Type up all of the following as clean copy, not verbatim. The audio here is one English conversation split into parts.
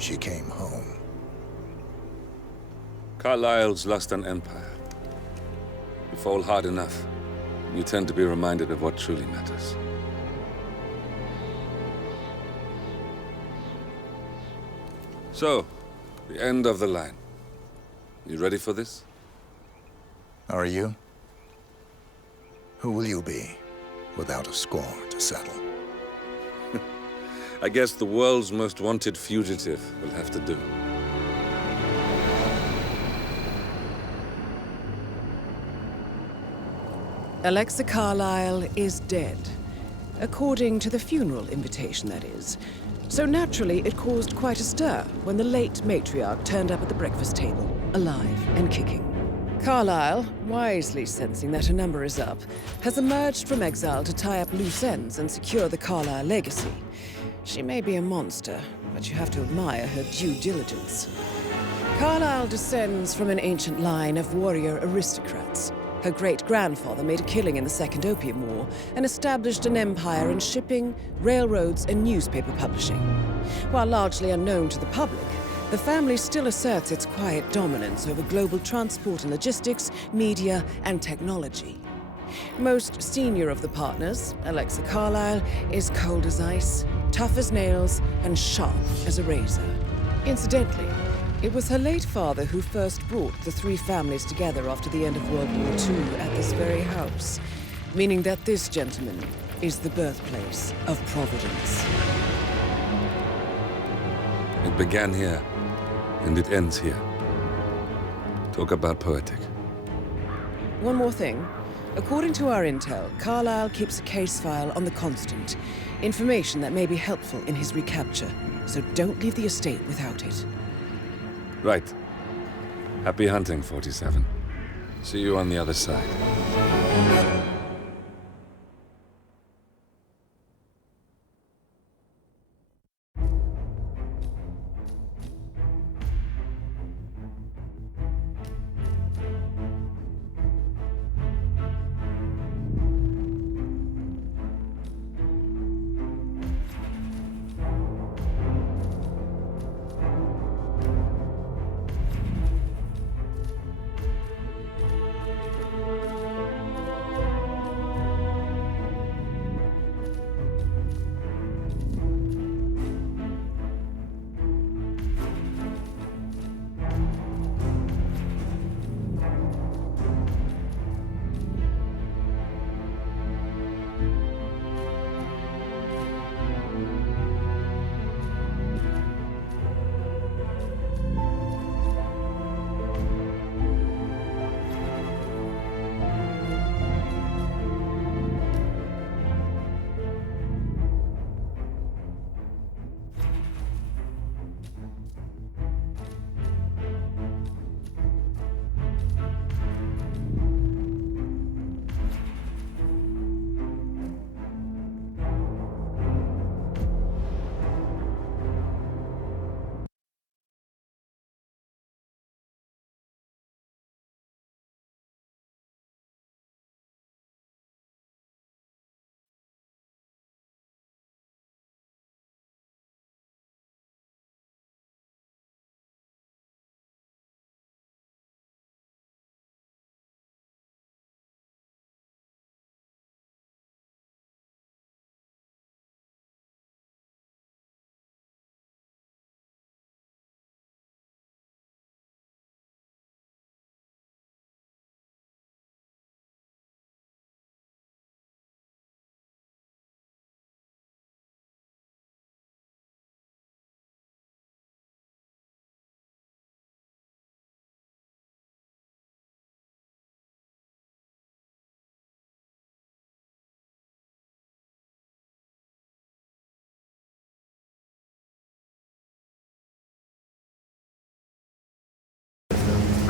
she came home. Carlyle's lost an empire. You fall hard enough, you tend to be reminded of what truly matters. So, the end of the line. You ready for this? Are you? Who will you be, without a score to settle? I guess the world's most wanted fugitive will have to do. Alexa Carlyle is dead. According to the funeral invitation, that is. So naturally, it caused quite a stir when the late matriarch turned up at the breakfast table, alive and kicking. Carlyle, wisely sensing that her number is up, has emerged from exile to tie up loose ends and secure the Carlyle legacy. She may be a monster, but you have to admire her due diligence. Carlyle descends from an ancient line of warrior aristocrats. Her great-grandfather made a killing in the Second Opium War and established an empire in shipping, railroads, and newspaper publishing. While largely unknown to the public, the family still asserts its quiet dominance over global transport and logistics, media, and technology. Most senior of the partners, Alexa Carlyle, is cold as ice, tough as nails, and sharp as a razor. Incidentally, it was her late father who first brought the three families together after the end of World War II at this very house, meaning that this gentleman is the birthplace of Providence. It began here, and it ends here. Talk about poetic. One more thing. According to our intel, Carlyle keeps a case file on the Constant. Information that may be helpful in his recapture, so don't leave the estate without it. Right. Happy hunting, 47. See you on the other side.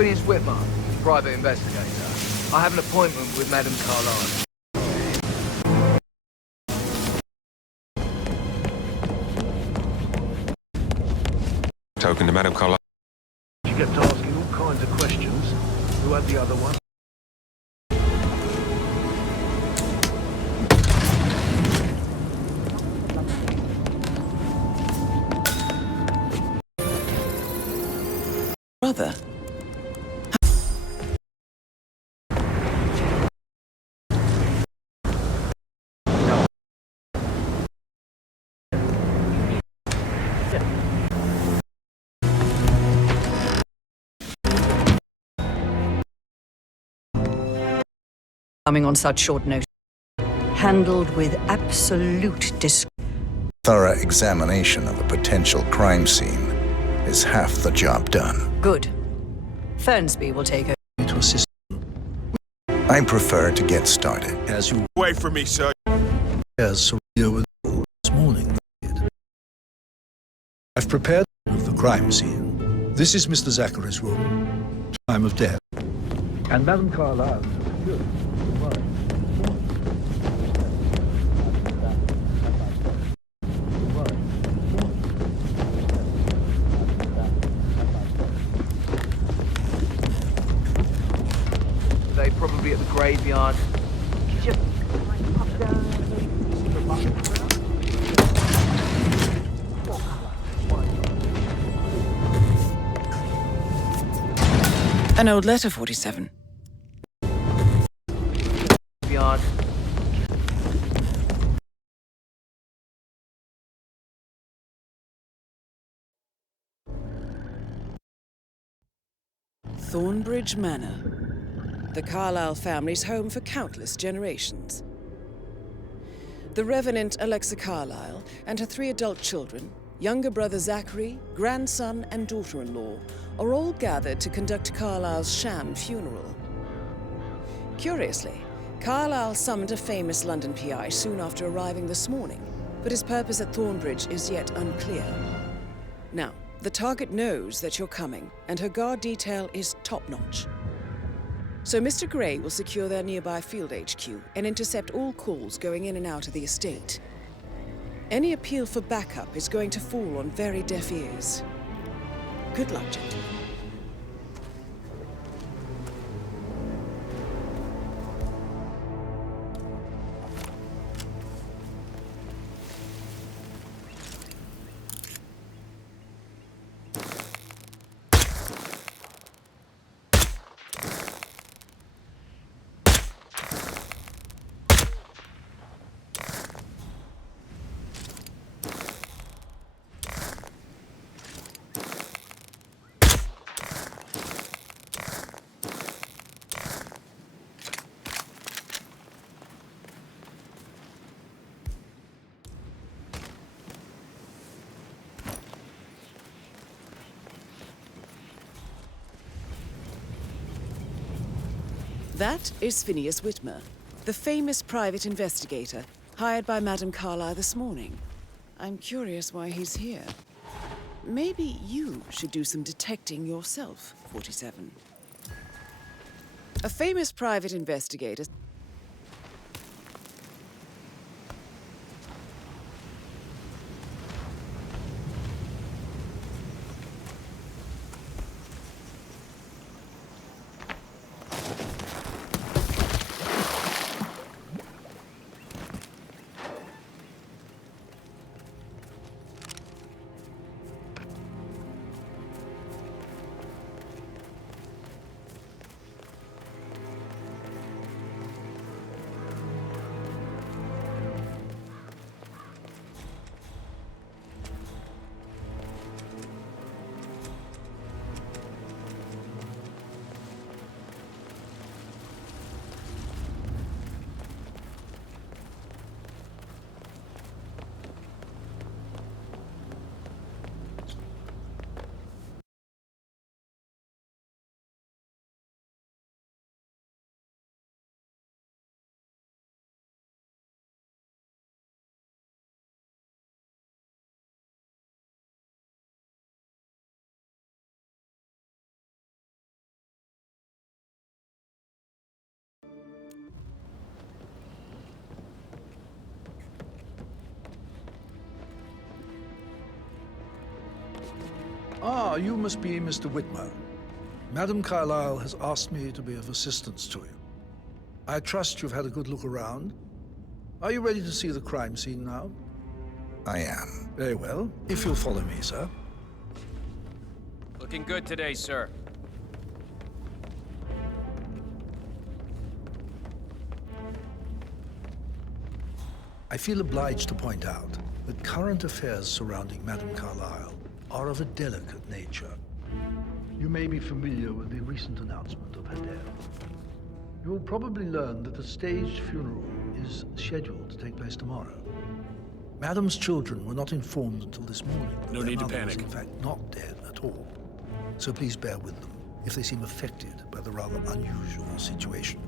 Phineas Whitmer, private investigator. I have an appointment with Madame Carlyle. Token to Madame Carlyle. She kept asking all kinds of questions. Who had the other one? brother. Coming on such short notice. Handled with absolute discretion. Thorough examination of a potential crime scene is half the job done. Good. Fernsby will take over. To assist I prefer to get started. as you Wait for me, sir. as Serena with you this morning. I've prepared of the crime scene. This is Mr. Zachary's room. Time of death. And Madame Carlyle. Good. They probably at the graveyard. Just pop down. An old letter, 47. Yard. Thornbridge Manor, the Carlyle family's home for countless generations. The Revenant Alexa Carlyle and her 3 adult children, younger brother Zachary, grandson and daughter-in-law, are all gathered to conduct Carlyle's sham funeral. Curiously, Carlyle summoned a famous London PI soon after arriving this morning, but his purpose at Thornbridge is yet unclear. Now, the target knows that you're coming, and her guard detail is top-notch. So Mr. Gray will secure their nearby field HQ and intercept all calls going in and out of the estate. Any appeal for backup is going to fall on very deaf ears. Good luck, gentlemen. That is Phineas Whitmer, the famous private investigator hired by Madame Carlyle this morning. I'm curious why he's here. Maybe you should do some detecting yourself, 47. A famous private investigator... Ah, you must be Mr. Whitmer. Madame Carlyle has asked me to be of assistance to you. I trust you've had a good look around. Are you ready to see the crime scene now? I am. Very well. If you'll follow me, sir. Looking good today, sir. I feel obliged to point out that current affairs surrounding Madame Carlyle are of a delicate nature. You may be familiar with the recent announcement of her death. You will probably learn that a staged funeral is scheduled to take place tomorrow. Madame's children were not informed until this morning that No their need to mother was panic. in fact not dead at all. So please bear with them if they seem affected by the rather unusual situation.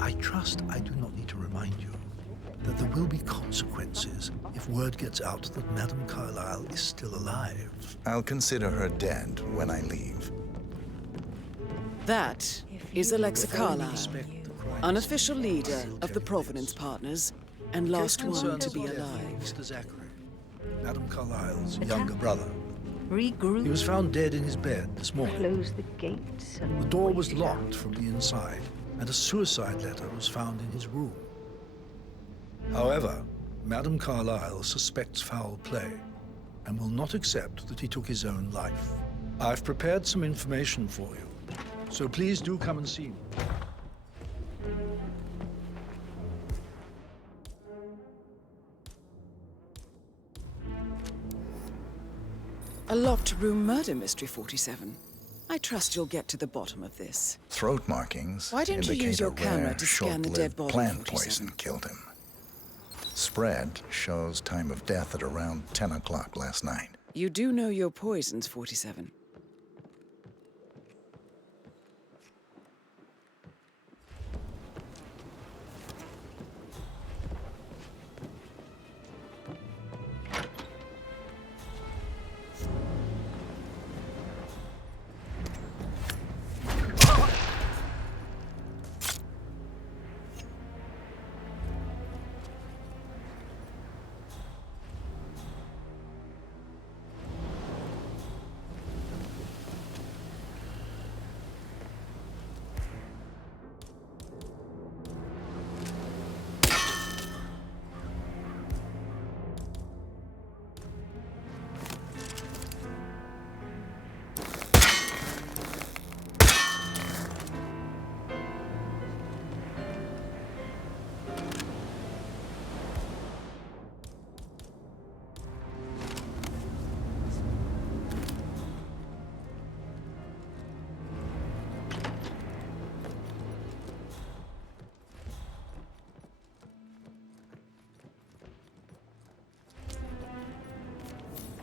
I trust I do not need to remind you that there will be consequences if word gets out that Madame Carlyle is still alive. I'll consider her dead when I leave. That is Alexa Carlyle, Respect the crimes unofficial leader still of the taking Provenance place. Partners and Case last one concerns to be the death of alive. Mr. Zachary, Madame Carlyle's younger brother. Regroup. He was found dead in his bed this morning. Close the gates and The door was wait locked from the inside, and a suicide letter was found in his room. However, Madame Carlyle suspects foul play and will not accept that he took his own life. I've prepared some information for you, so please do come and see me. A locked room murder mystery, 47. I trust you'll get to the bottom of this. Throat markings Why don't you indicate use your a camera rare, to scan the dead short-lived body, plant 47? poison killed him. Spread shows time of death at around 10 o'clock last night. You do know your poisons, 47.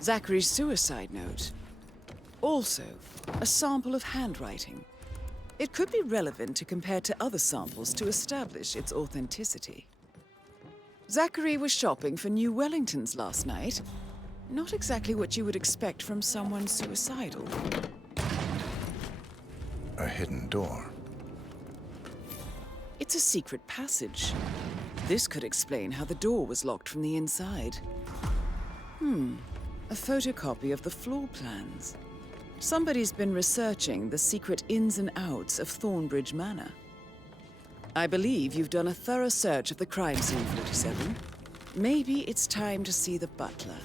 Zachary's suicide note. Also, a sample of handwriting. It could be relevant to compare to other samples to establish its authenticity. Zachary was shopping for new Wellingtons last night. Not exactly what you would expect from someone suicidal. A hidden door. It's a secret passage. This could explain how the door was locked from the inside. A photocopy of the floor plans. Somebody's been researching the secret ins and outs of Thornbridge Manor. I believe you've done a thorough search of the crime scene, 47. Maybe it's time to see the butler.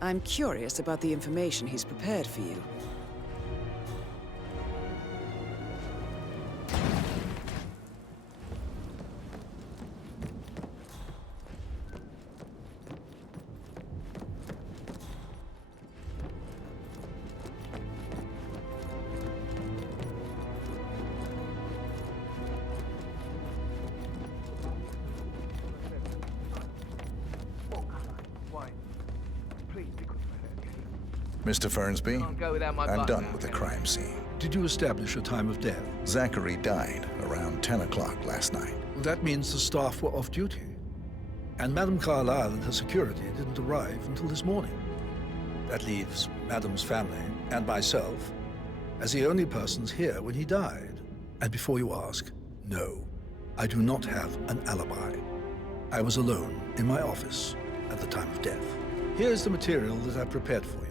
I'm curious about the information he's prepared for you. Mr. Fernsby, Can't go without my I'm butler. done with the crime scene. Did you establish a time of death? Zachary died around 10 o'clock last night. Well, that means the staff were off duty. And Madame Carlyle and her security didn't arrive until this morning. That leaves Madame's family and myself as the only persons here when he died. And before you ask, no, I do not have an alibi. I was alone in my office at the time of death. Here's the material that I've prepared for you.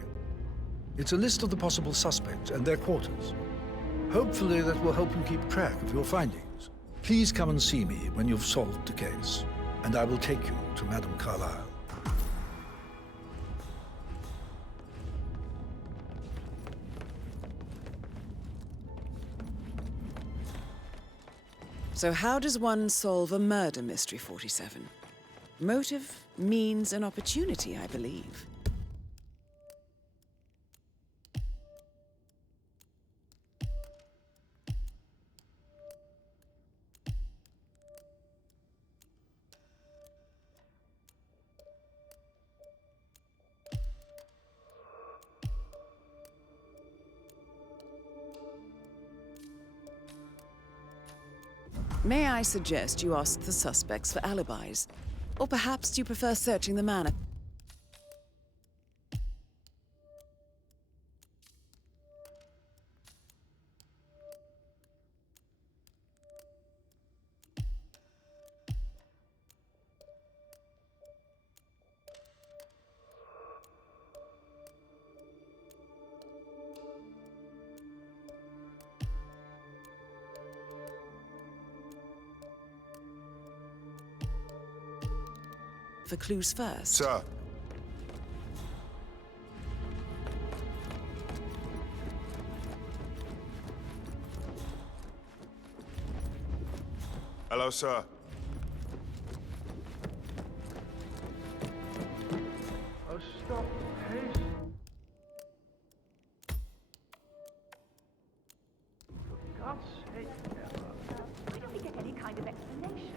It's a list of the possible suspects and their quarters. Hopefully that will help you keep track of your findings. Please come and see me when you've solved the case, and I will take you to Madame Carlyle. So how does one solve a murder mystery, 47? Motive, means, and opportunity, I believe. May I suggest you ask the suspects for alibis? Or perhaps you prefer searching the manor? For clues first. Sir. Hello, sir. Oh, stop, haste. For God's sake, Emma. Why don't we get any kind of explanation?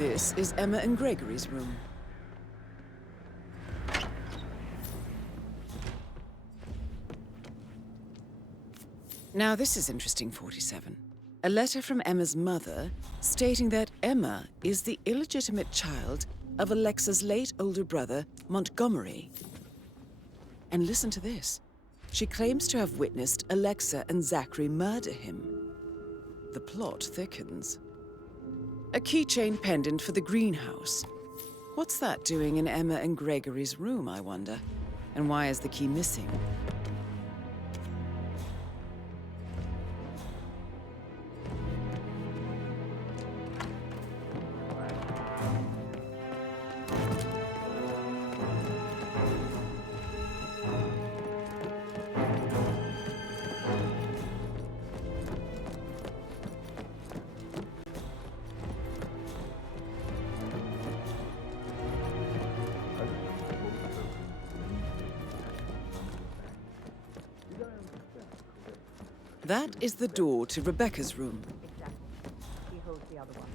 This is Emma and Gregory's room. Now this is interesting, 47. A letter from Emma's mother stating that Emma is the illegitimate child of Alexa's late older brother, Montgomery. And listen to this. She claims to have witnessed Alexa and Zachary murder him. The plot thickens. A keychain pendant for the greenhouse. What's that doing in Emma and Gregory's room, I wonder? And why is the key missing? That is the door to Rebecca's room. Exactly. She holds the other one.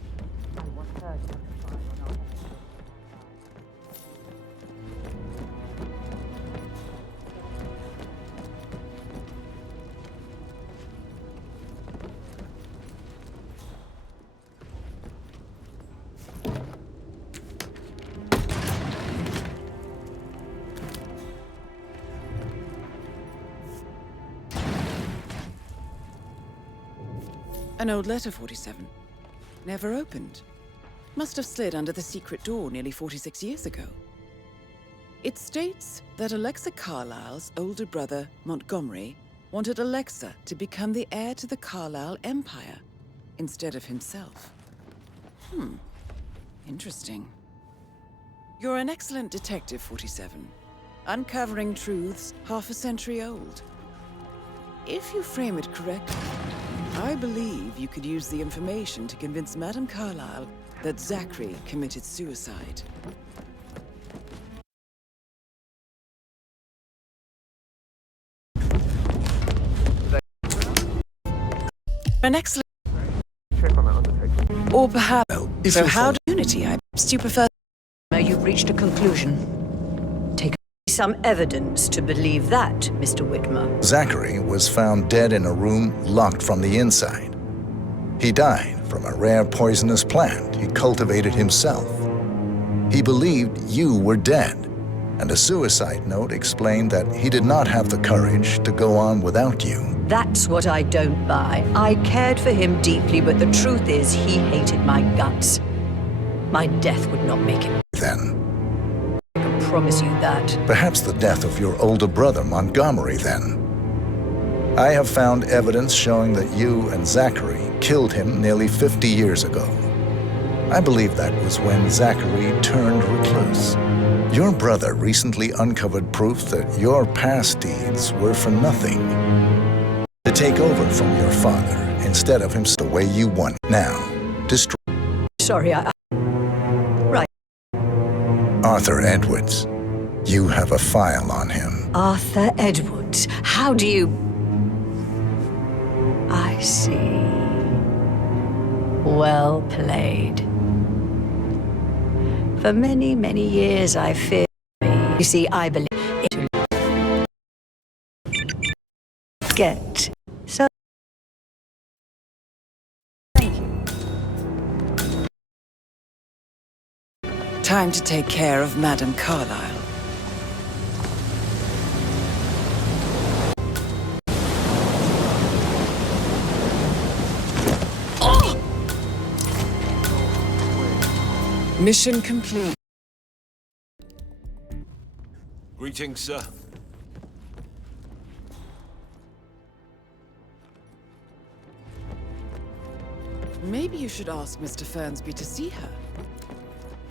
I want her to testify on our evidence. An old letter, 47. Never opened. Must have slid under the secret door nearly 46 years ago. It states that Alexa Carlisle's older brother, Montgomery, wanted Alexa to become the heir to the Carlisle Empire instead of himself. Interesting. You're an excellent detective, 47. Uncovering truths half a century old. If you frame it correctly, I believe you could use the information to convince Madame Carlisle that Zachary committed suicide. An excellent... Check on that undertaking. Or perhaps... Well, if so you how follow- do Unity? I perhaps you prefer... Now you've reached a conclusion. Take a some evidence to believe that, Mr. Whitmer. Zachary was found dead in a room locked from the inside. He died from a rare poisonous plant he cultivated himself. He believed you were dead, and a suicide note explained that he did not have the courage to go on without you. That's what I don't buy. I cared for him deeply, but the truth is he hated my guts. My death would not make him. Then, I can promise you that. perhaps the death of your older brother, Montgomery, then. I have found evidence showing that you and Zachary killed him nearly 50 years ago. I believe that was when Zachary turned recluse. Your brother recently uncovered proof that your past deeds were for nothing. To take over from your father instead of him the way you want. Now, destroy Sorry, Right. Arthur Edwards. You have a file on him. Arthur Edwards. How do you... I see. Well played. For many, many years I feared me. You see, I believe it will get so. Thank you. Time to take care of Madame Carlyle. Mission complete. Greetings, sir. Maybe you should ask Mr. Fernsby to see her.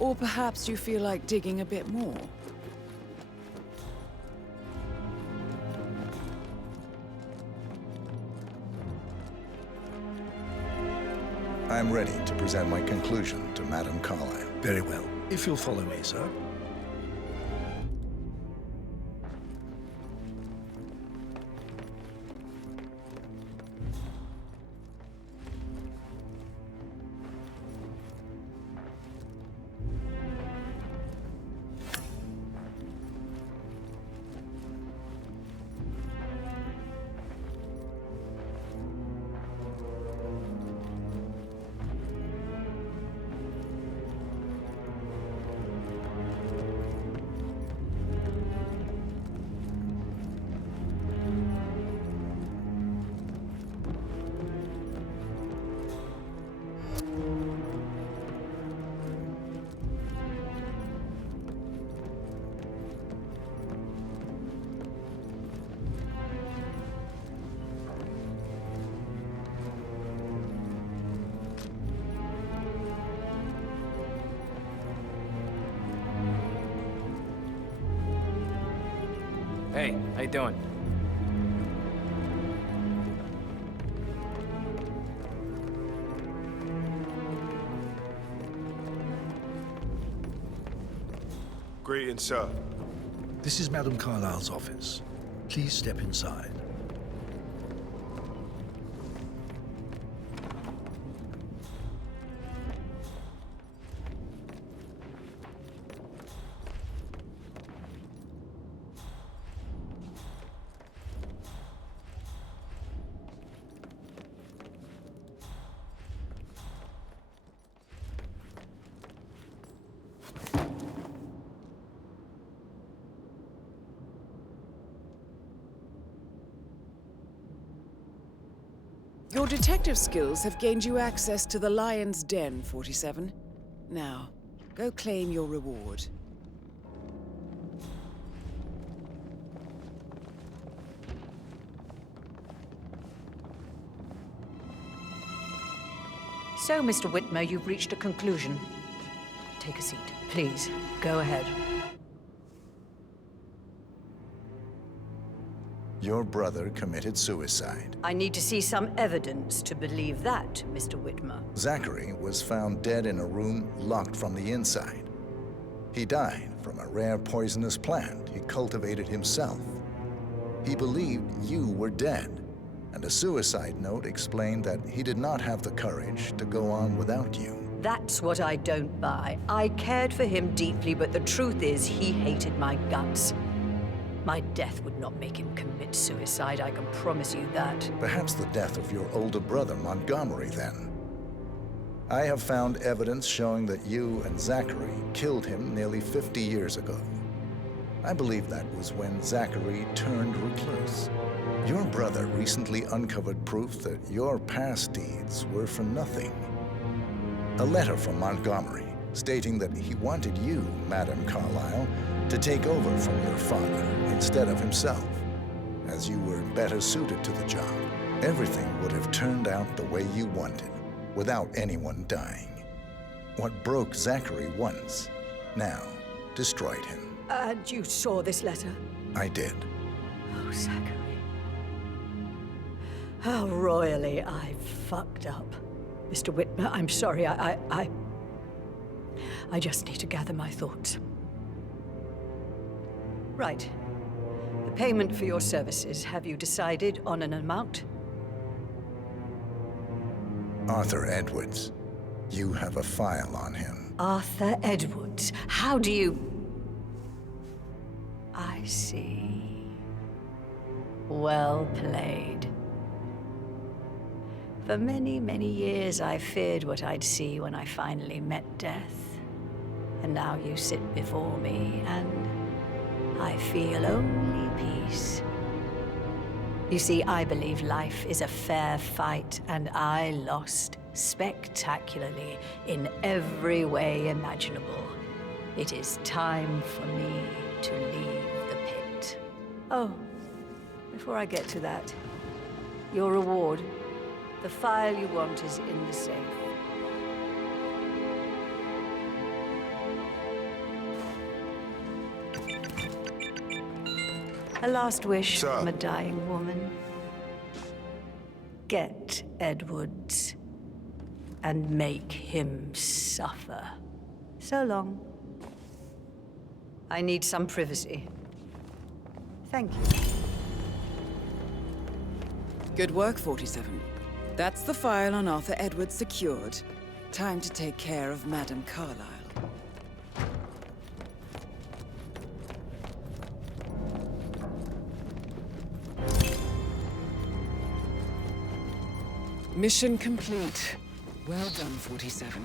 Or perhaps you feel like digging a bit more. I'm ready to present my conclusion to Madame Carlyle. Very well. If you'll follow me, sir. Hey, how you doing? Greetings, sir. This is Madame Carlyle's office. Please step inside. Your detective skills have gained you access to the Lion's Den, 47. Now, go claim your reward. So, Mr. Whitmer, you've reached a conclusion. Take a seat. Please, go ahead. Your brother committed suicide. I need to see some evidence to believe that, Mr. Whitmer. Zachary was found dead in a room locked from the inside. He died from a rare poisonous plant he cultivated himself. He believed you were dead, and a suicide note explained that he did not have the courage to go on without you. That's what I don't buy. I cared for him deeply, but the truth is he hated my guts. My death would not make him commit suicide, I can promise you that. Perhaps the death of your older brother, Montgomery, then. I have found evidence showing that you and Zachary killed him nearly 50 years ago. I believe that was when Zachary turned recluse. Your brother recently uncovered proof that your past deeds were for nothing. A letter from Montgomery stating that he wanted you, Madame Carlyle, to take over from your father instead of himself, as you were better suited to the job. Everything would have turned out the way you wanted, without anyone dying. What broke Zachary once, now destroyed him. And you saw this letter? I did. Oh, Zachary. How royally I fucked up. Mr. Whitmer, I'm sorry, I just need to gather my thoughts. Right. The payment for your services, have you decided on an amount? Arthur Edwards. You have a file on him. Arthur Edwards. How do you... I see. Well played. For many, many years, I feared what I'd see when I finally met death. And now you sit before me, and I feel only peace. You see, I believe life is a fair fight, and I lost spectacularly in every way imaginable. It is time for me to leave the pit. Oh, before I get to that, your reward. The file you want is in the safe. A last wish Sir. from a dying woman. Get Edwards and make him suffer. So long. I need some privacy. Thank you. Good work, 47. That's the file on Arthur Edwards secured. Time to take care of Madame Carlyle. Mission complete. Well done, 47.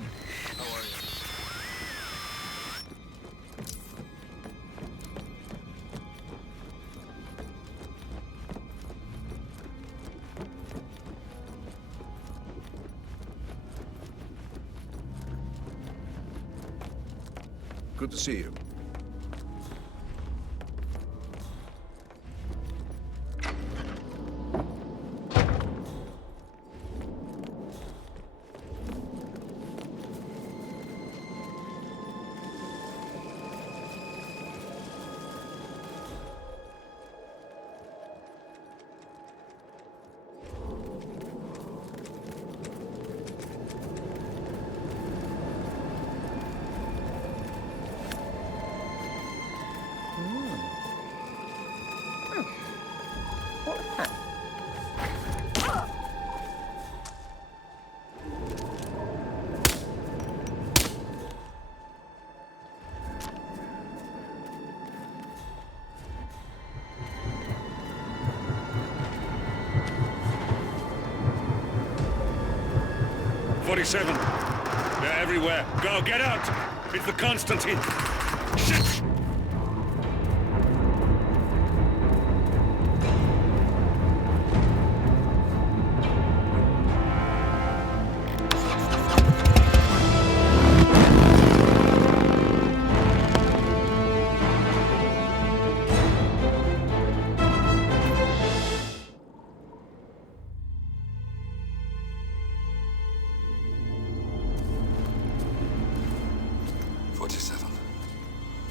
Good to see you. .47. They're everywhere. Go, get out! It's the Constantine. Shit!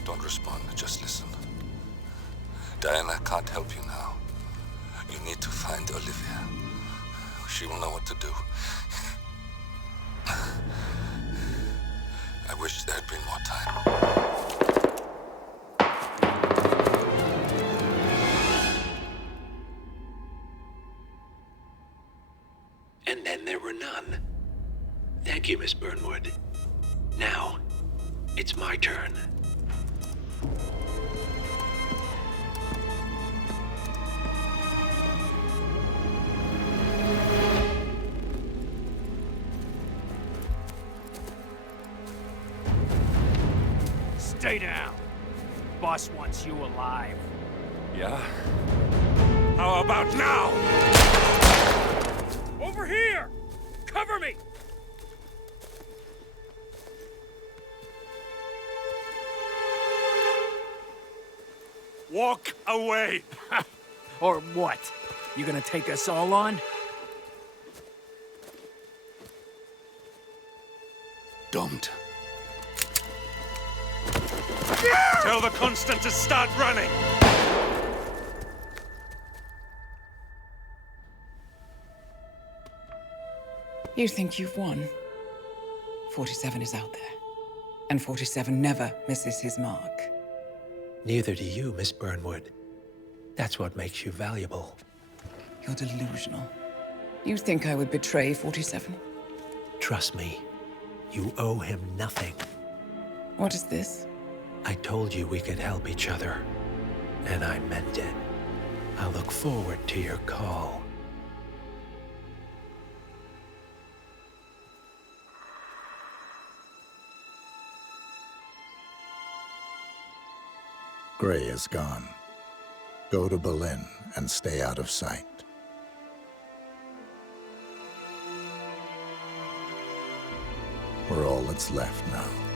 Don't respond, just listen. Diana can't help you now. You need to find Olivia. She will know what to do. I wish there had been more time. And then there were none. Thank you, Miss Burnwood. Now, it's my turn. Stay down. Boss wants you alive. Yeah? How about now? Over here! Cover me! Walk away! Or what? You gonna take us all on? Don't. Tell the Constant to start running! You think you've won? 47 is out there. And 47 never misses his mark. Neither do you, Miss Burnwood. That's what makes you valuable. You're delusional. You think I would betray 47? Trust me, you owe him nothing. What is this? I told you we could help each other, and I meant it. I look forward to your call. Gray is gone. Go to Berlin and stay out of sight. We're all that's left now.